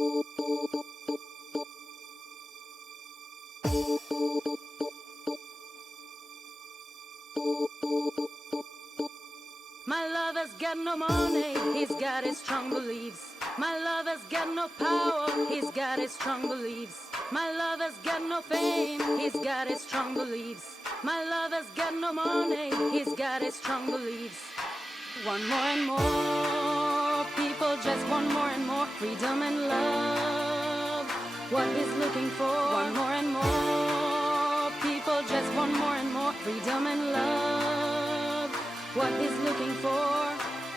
My lover's got no money, he's got his strong beliefs. My lover's got no power, he's got his strong beliefs. My lover's got no fame, he's got his strong beliefs. My lover's got no money, he's got his strong beliefs. Want more and more, people just want more and more freedom and love. What he's looking for, want more and more, people just want more and more freedom and love. What he's looking for,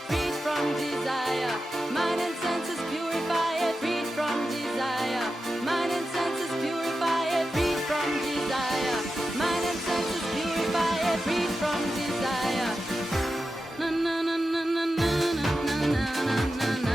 freed from desire, mind and senses purify it, freed from desire, mind and senses purify it, freed from desire, mind and senses purify it, freed from desire. Na na na na na na na na na na na.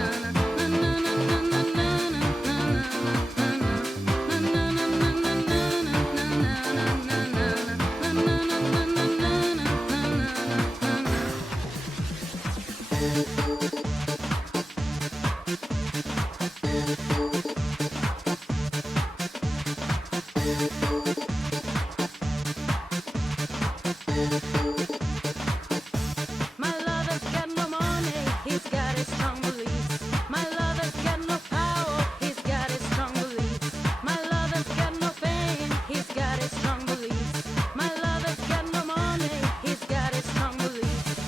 My lover's got no money, he's got his strong beliefs. My lover's got no power, he's got his strong beliefs. My lover's got no fame, he's got his strong beliefs. My lover's got no money, he's got his strong beliefs.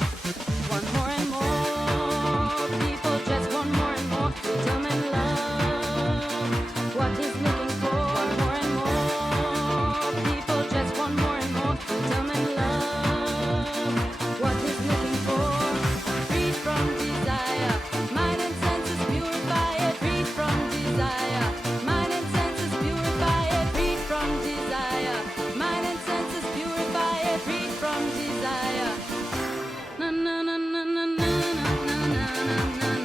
Want more and more, people just want more and more freedom and love. What he's looking for, want more and more, people just want more and more freedom and love. What he's looking for, freed from desire, mind and senses purify it, freed from desire, mind and senses purify it, freed from desire, mind and senses purify it, freed from desire. Na na na na na na na na na na na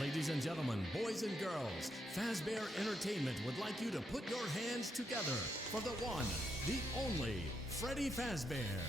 Ladies and gentlemen, boys and girls, Fazbear Entertainment would like you to put your hands together for the one, the only, Freddy Fazbear.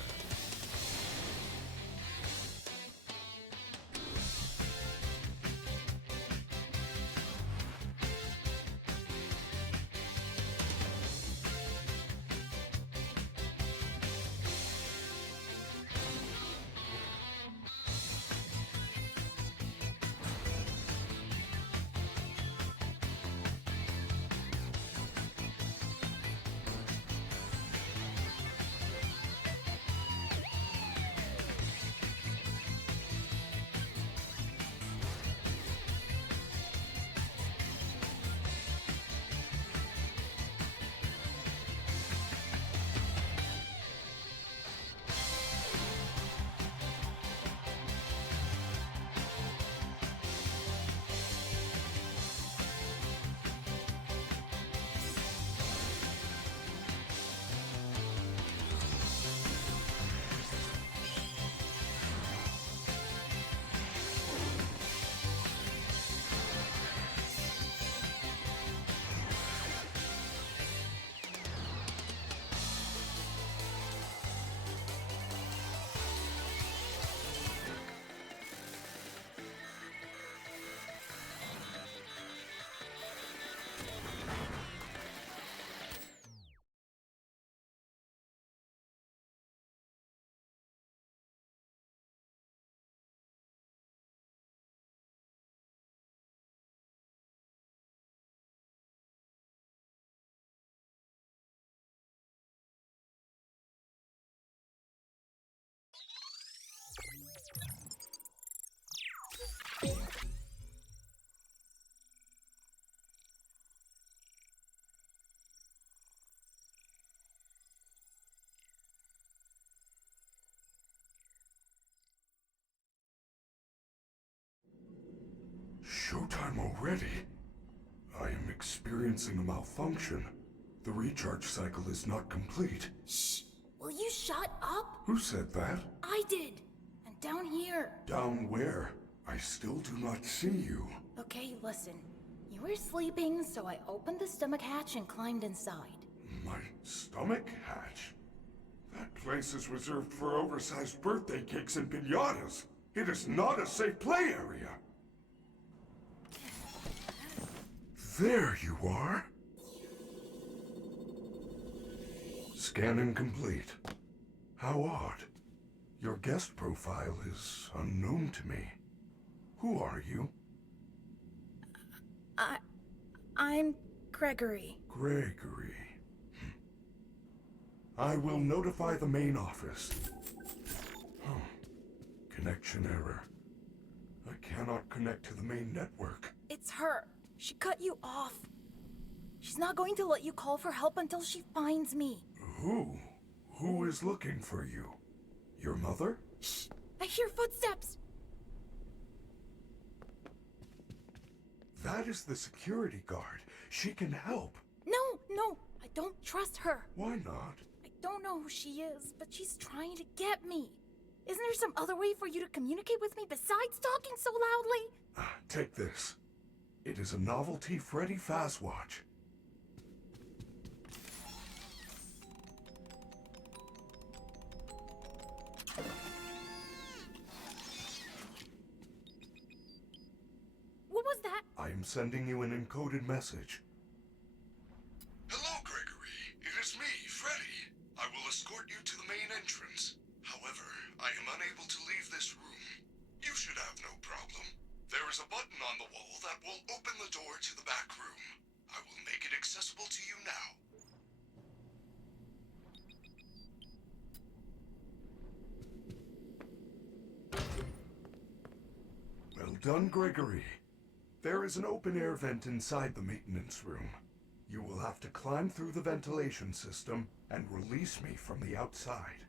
Showtime already? I am experiencing a malfunction. The recharge cycle is not complete. Shh! Will you shut up? Who said that? I did! And down here. Down where? I still do not see you. Okay, listen. You were sleeping, so I opened the stomach hatch and climbed inside. My stomach hatch? That place is reserved for oversized birthday cakes and piñatas. It is not a safe play area. There you are. Scanning complete. How odd. Your guest profile is unknown to me. Who are you? I'm Gregory. Gregory. I will notify the main office. Oh, connection error. I cannot connect to the main network. It's her. She cut you off. She's not going to let you call for help until she finds me. Who? Who is looking for you? Your mother? Shh! I hear footsteps! That is the security guard. She can help. No, I don't trust her. Why not? I don't know who she is, but she's trying to get me. Isn't there some other way for you to communicate with me besides talking so loudly? Take this. It is a novelty Freddy Fazwatch. What was that? I am sending you an encoded message. Hello, Gregory. It is me, Freddy. I will escort you to the main entrance. However, I am unable to leave this room. You should have no problem. There is a button on the wall that will open the door to the back room. I will make it accessible to you now. Well done, Gregory. There is an open-air vent inside the maintenance room. You will have to climb through the ventilation system and release me from the outside.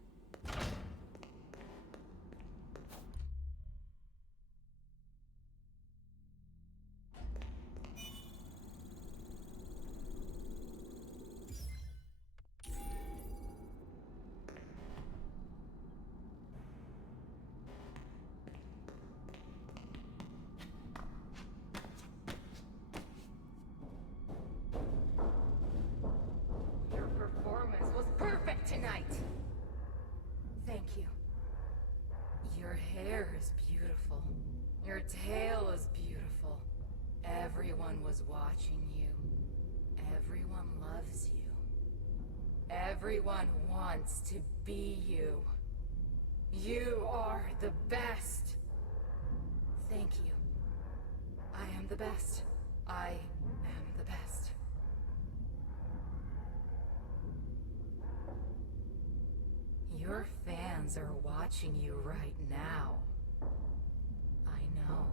Your performance was perfect tonight. Thank you. Your hair is beautiful. Your tail is beautiful. Everyone was watching you. Everyone loves you. Everyone wants to be you. You are the best. Thank you. I am the best. I am the best. Your fans are watching you right now. I know.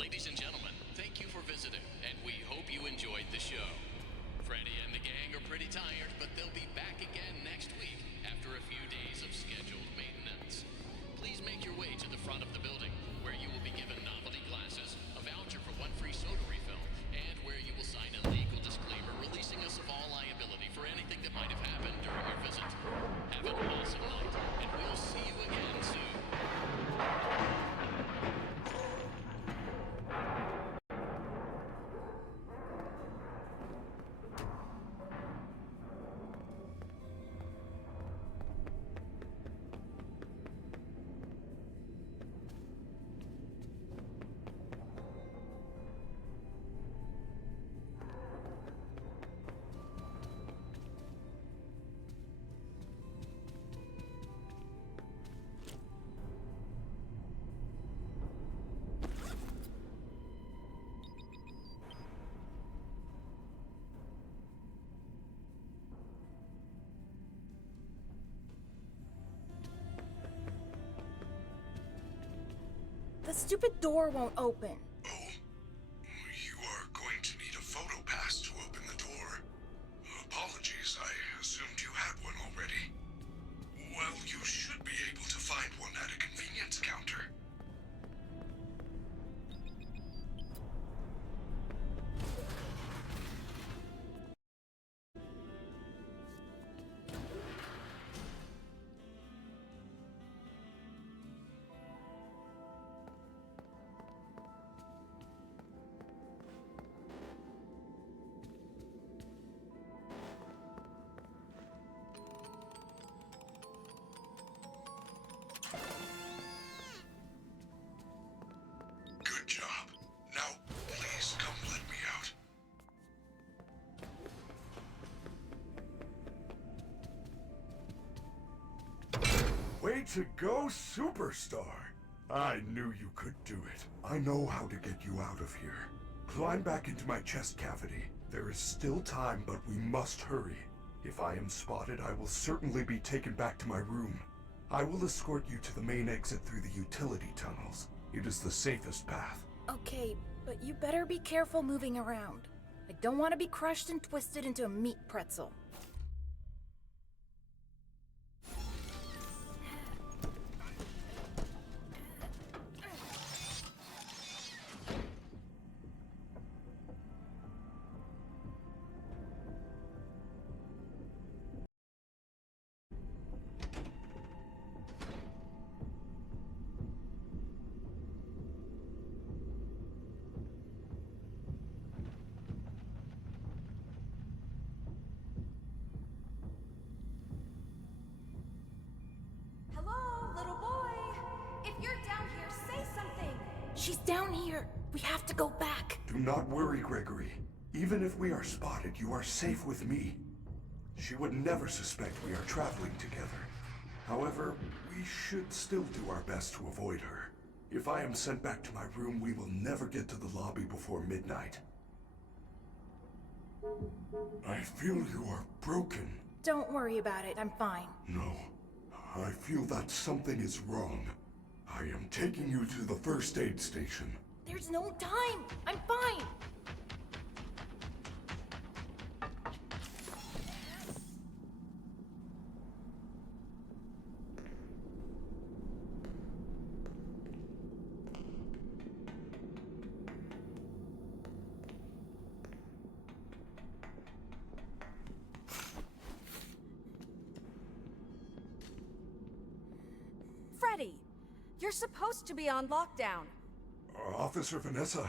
Ladies and gentlemen, thank you for visiting, and we hope you enjoyed the show. Freddy and the gang are pretty tired, but they'll be back again next week after a few days of scheduled maintenance. Please make your way to the front of the building, where you will be given novelty glasses, a voucher for $150, The stupid door won't open. Oh? You are going to need a photo pass to open the door. Apologies, I assumed you had one already. Well, you should be able to find one at a convenience counter. Good job. Now, please come let me out. Way to go, superstar! I knew you could do it. I know how to get you out of here. Climb back into my chest cavity. There is still time, but we must hurry. If I am spotted, I will certainly be taken back to my room. I will escort you to the main exit through the utility tunnels. It is the safest path. Okay, but you better be careful moving around. I don't want to be crushed and twisted into a meat pretzel. She's down here. We have to go back. Do not worry, Gregory. Even if we are spotted, you are safe with me. She would never suspect we are traveling together. However, we should still do our best to avoid her. If I am sent back to my room, we will never get to the lobby before midnight. I feel you are broken. Don't worry about it. I'm fine. No, I feel that something is wrong. I am taking you to the first aid station. There's no time. I'm fine. Freddy, you're supposed to be on lockdown. Officer Vanessa,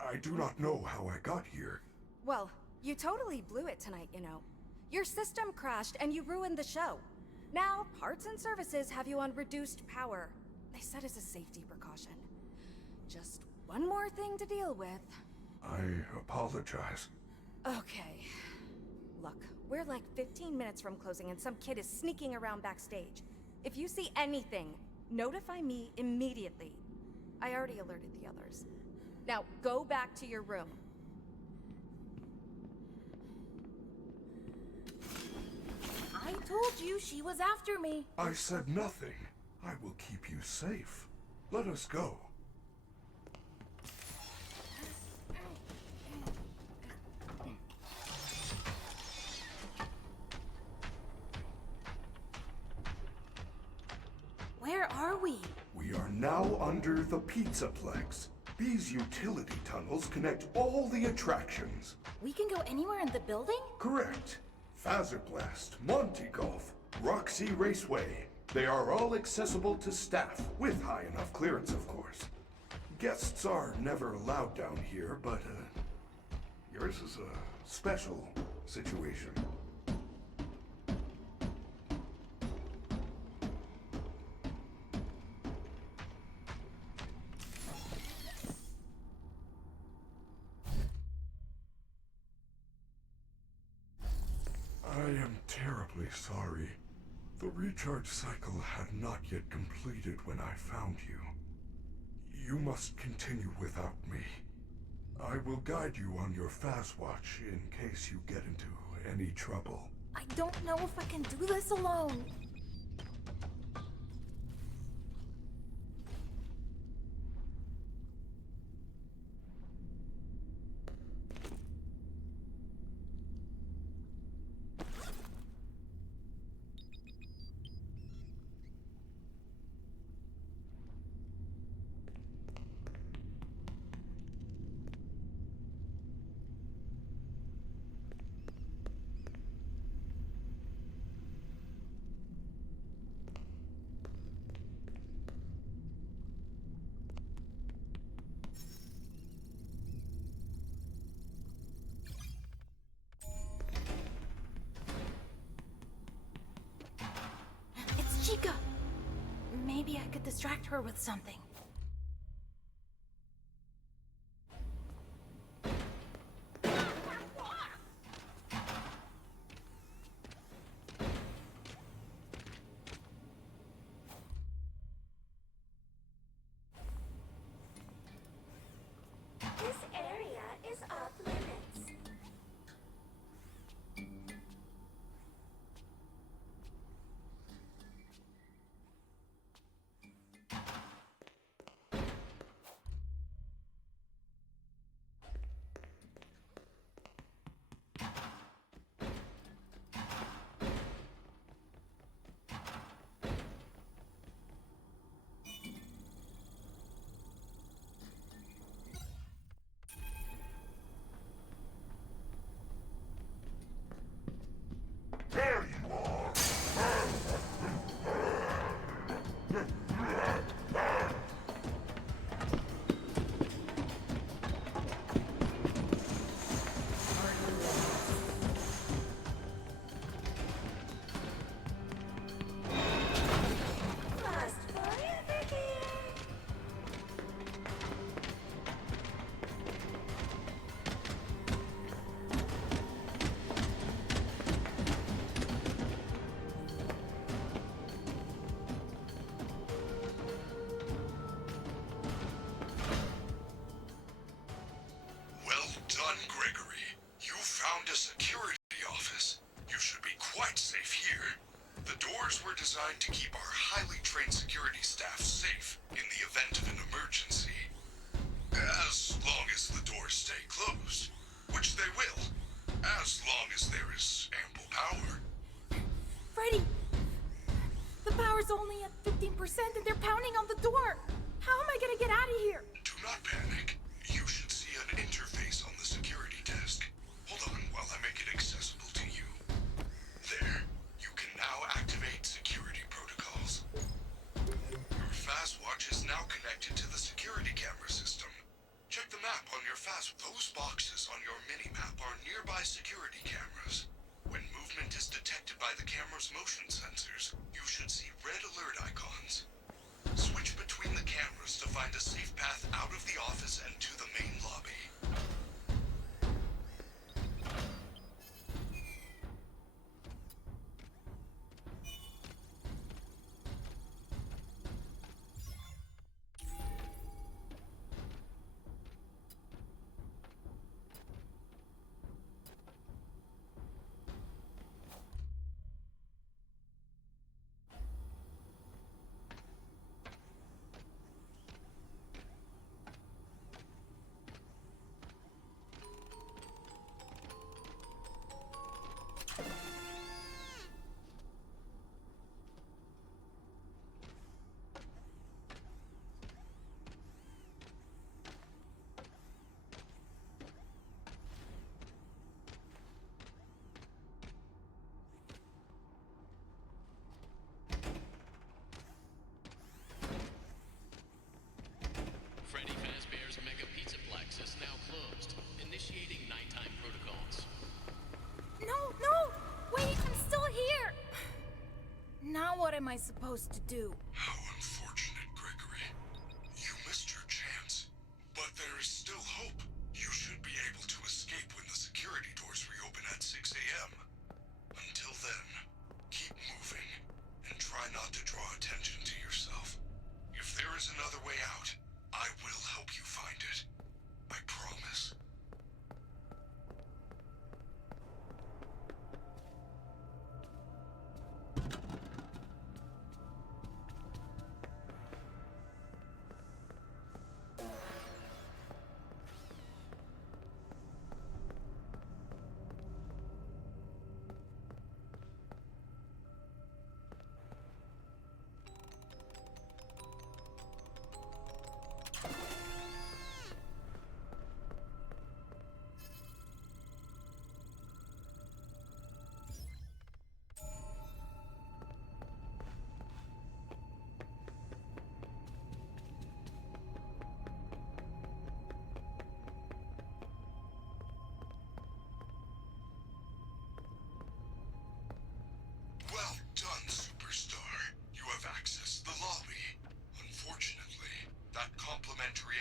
I do not know how I got here. Well, you totally blew it tonight, you know. Your system crashed and you ruined the show. Now, parts and services have you on reduced power. They said as a safety precaution. Just one more thing to deal with. I apologize. Okay. Look, we're like 15 minutes from closing and some kid is sneaking around backstage. If you see anything, notify me immediately. I already alerted the others. Now, go back to your room. I told you she was after me. I said nothing. I will keep you safe. Let us go. Where are we? We are now under the Pizzaplex. These utility tunnels connect all the attractions. We can go anywhere in the building? Correct. Fazerblast, Monte Golf, Roxy Raceway. They are all accessible to staff, with high enough clearance, of course. Guests are never allowed down here, but yours is a special situation. I am terribly sorry. The recharge cycle had not yet completed when I found you. You must continue without me. I will guide you on your fast watch in case you get into any trouble. I don't know if I can do this alone. distract her with something. This area is off limits. There you are! Lost forever here. Well done, Gregory. You found a security office. You should be quite safe here. The doors were designed to keep our highly trained security staff safe in the event of an emergency. As long as the doors stay closed, which they will, as long as there is ample power. Freddy! The power's only at 15% and they're pounding on the door! How am I gonna get out of here? Do not panic. You should see an interface on the security desk. Hold on while I make it accessible to you. There. You can now activate security protocols. Your Fazwatch is now connected to the security camera system. Check the map on your Faz. Those boxes on your mini-map are nearby security cameras. When movement is detected by the camera's motion sensors, you should see red alert icons. Switch between the cameras to find a safe path out of the office and to the main lobby. Freddy Fazbear's Mega Pizzaplex is now closed. Initiating nighttime protocols. No! Wait, I'm still here! Now what am I supposed to do? How unfortunate, Gregory. You missed your chance. But there is still hope. You should be able to escape when the security doors reopen at 6 a.m. Until then, keep moving and try not to draw attention to yourself. If there is another way out, I will help you find it. I promise.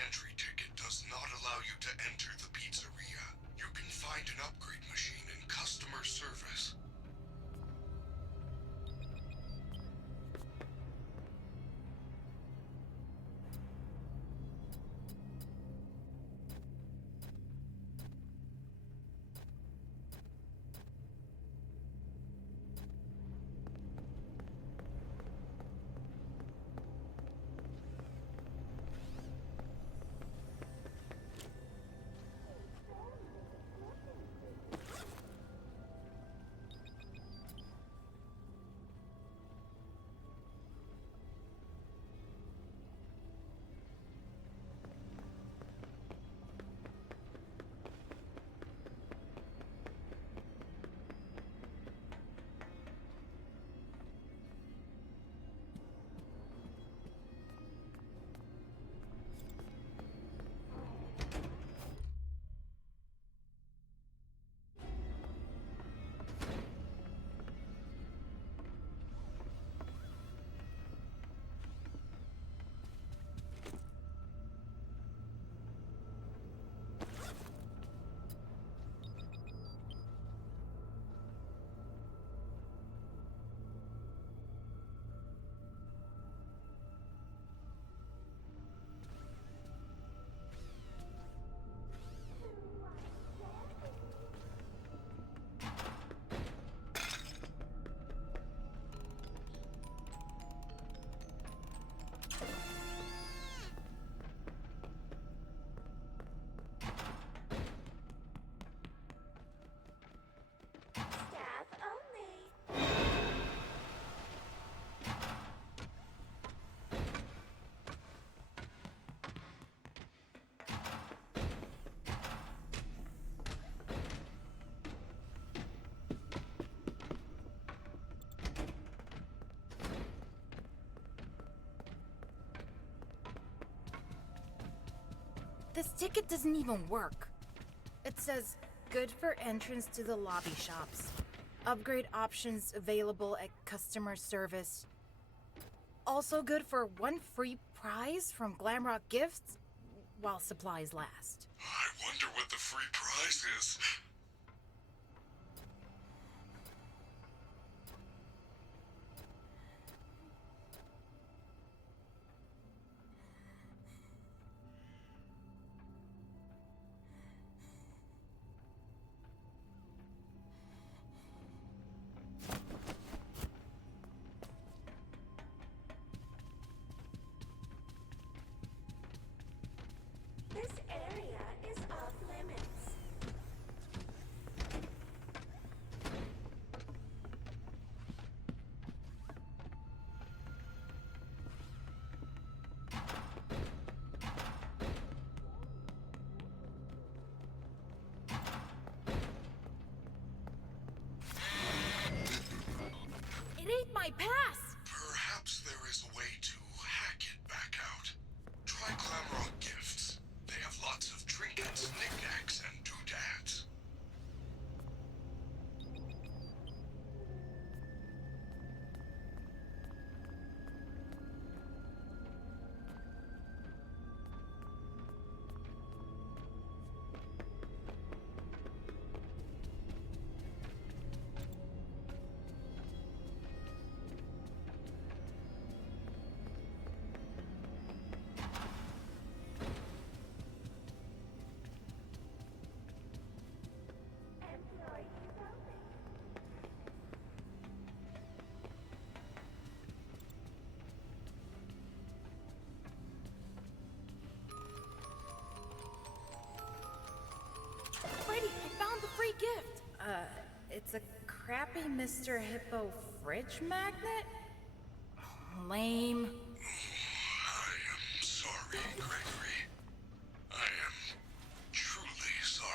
entry ticket does not allow you to enter the pizzeria. You can find an upgrade machine in customer service. Staff only. This ticket doesn't even work. It says, good for entrance to the lobby shops. Upgrade options available at customer service. Also good for one free prize from Glamrock Gifts while supplies last. I wonder what the free prize is. This area is off limits. It ain't my pass! Perhaps there is a way to hack it back out. Try Glamrock Gifts. They have lots of trinkets, knickknacks, and doodads. Employees only. Freddy, I found the free gift! It's a crappy Mr. Hippo fridge magnet? Lame. I am sorry, Gregory. I am truly sorry.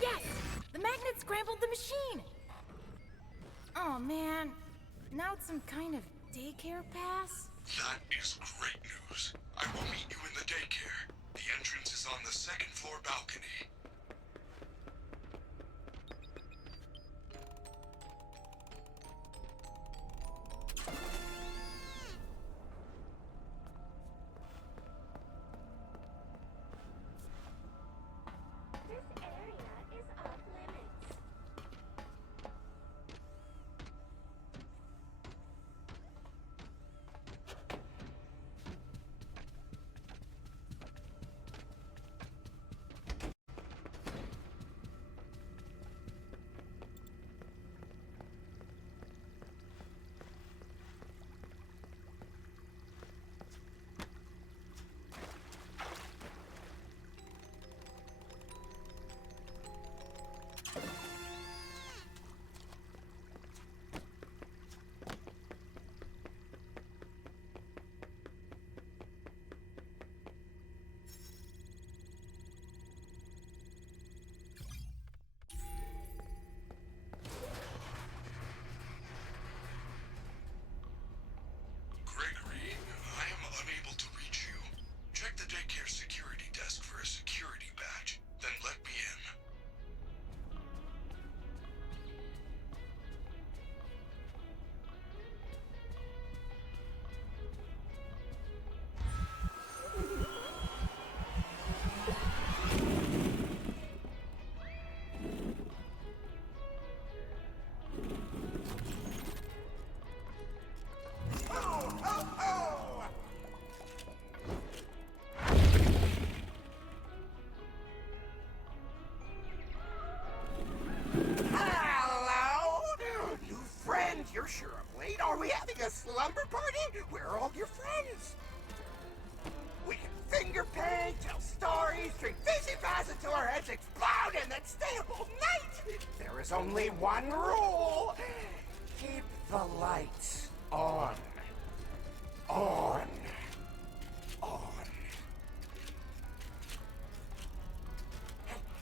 Yes! The magnet scrambled the machine! Oh man, Now it's some kind of daycare pass? That is great news. I will meet you in the daycare. The entrance is on the second floor balcony. This area is off limits. Gregory, I am unable to reach you. Check the daycare security desk for a security badge, then let me in. Hello? New friend, you're sure I'm late. Are we having a slumber party? Where are all your friends? We can finger paint, tell stories, drink fizzy fast until our heads explode, and then stay up all night. There is only one rule. Keep the lights on. On. On.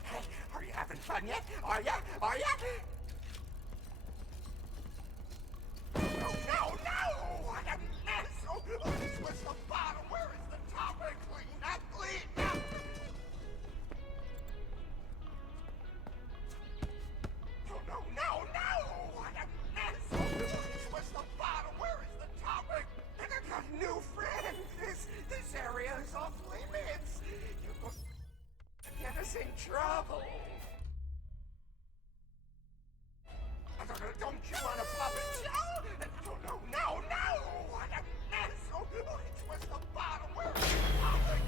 Hey, are you having fun yet? Are ya? Are ya? No, no, no! What an asshole! Oh, this was the bottom. Where is the top? Clean up, clean up! Oh, no, no, no! What an asshole! This was the bottom. Where is the top? And I got a new friend. This area is off limits. You're going to get us in trouble. Don't you want a puppet show? No, no, no! What a mess! Oh, it was the bottom. Where is the public?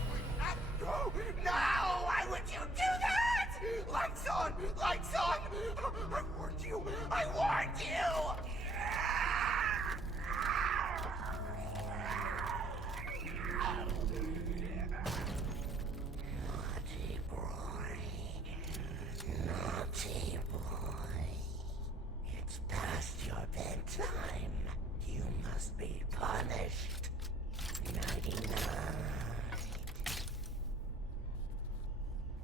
No, no! Why would you do that? Lights on! Lights on! I warned you! I warned you! Naughty boy. Naughty boy. It's past your bedtime. You must be punished. Nighty-night.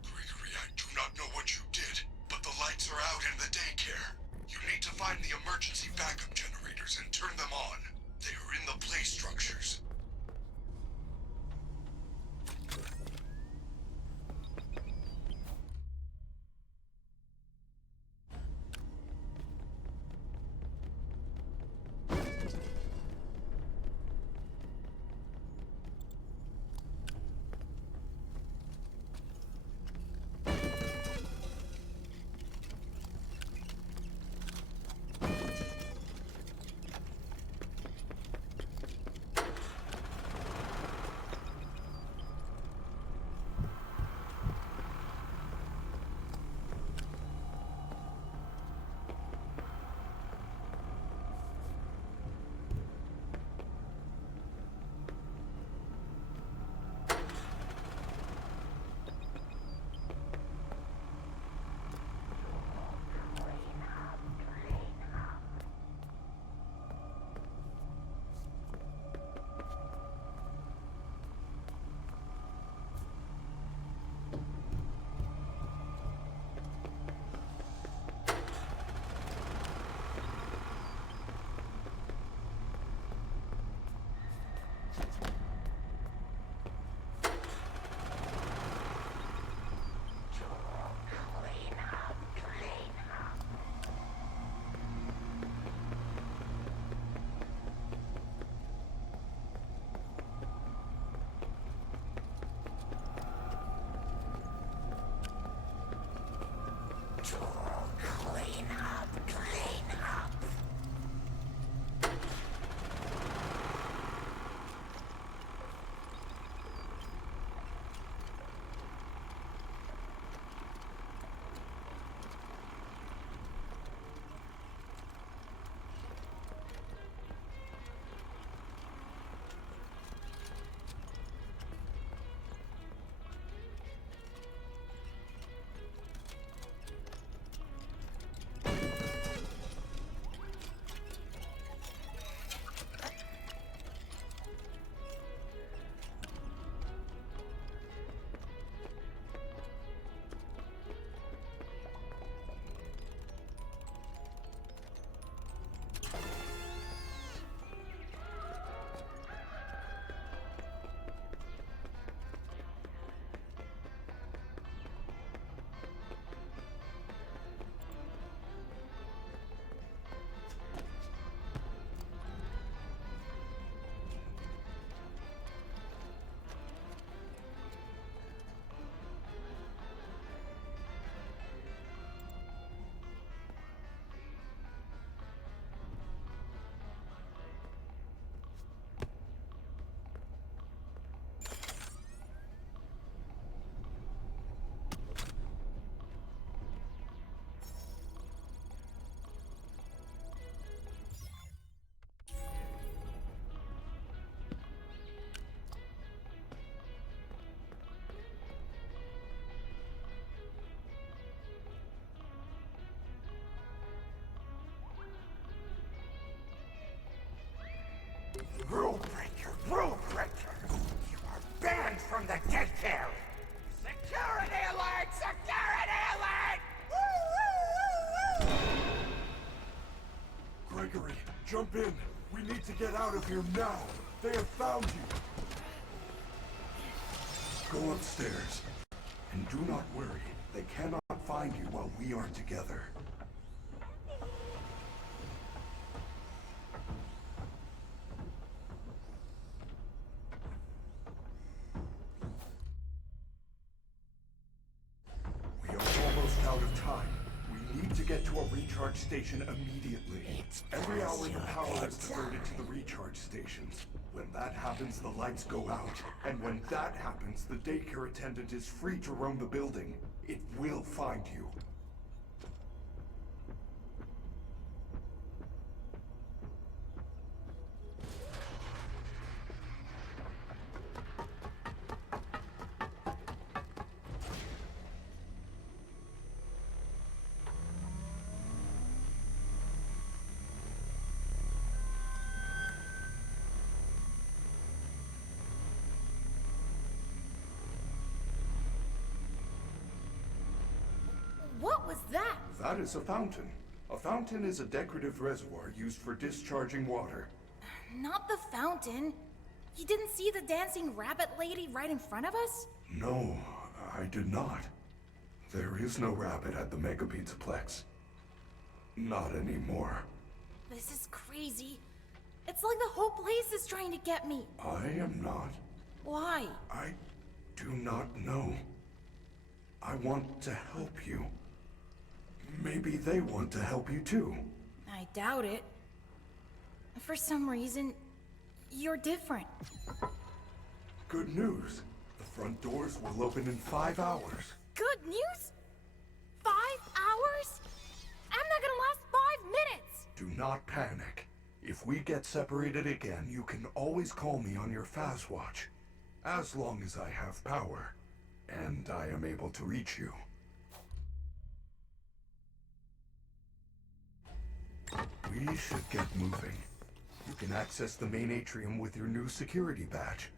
Gregory, I do not know what you did, but the lights are out in the daycare. You need to find the emergency backup generators and turn them on. They are in the play structures. Rule breaker, rule breaker! You are banned from the daycare! Security alert! Security alert! Woo, woo, woo, woo! Gregory, jump in. We need to get out of here now. They have found you. Go upstairs. And do not worry. They cannot find you while we are together. We are almost out of time. We need to get to a recharge station immediately. Every hour the power is diverted to the recharge stations. When that happens, the lights go out. And when that happens, the daycare attendant is free to roam the building. It will find you. What was that? That is a fountain. A fountain is a decorative reservoir used for discharging water. Not the fountain. You didn't see the dancing rabbit lady right in front of us? No, I did not. There is no rabbit at the Mega Pizzaplex. Not anymore. This is crazy. It's like the whole place is trying to get me. I am not. Why? I do not know. I want to help you. Maybe they want to help you too. I doubt it. For some reason, you're different. Good news. The front doors will open in 5 hours. Good news? 5 hours? I'm not gonna last 5 minutes! Do not panic. If we get separated again, you can always call me on your fast watch. As long as I have power. And I am able to reach you. We should get moving. You can access the main atrium with your new security badge.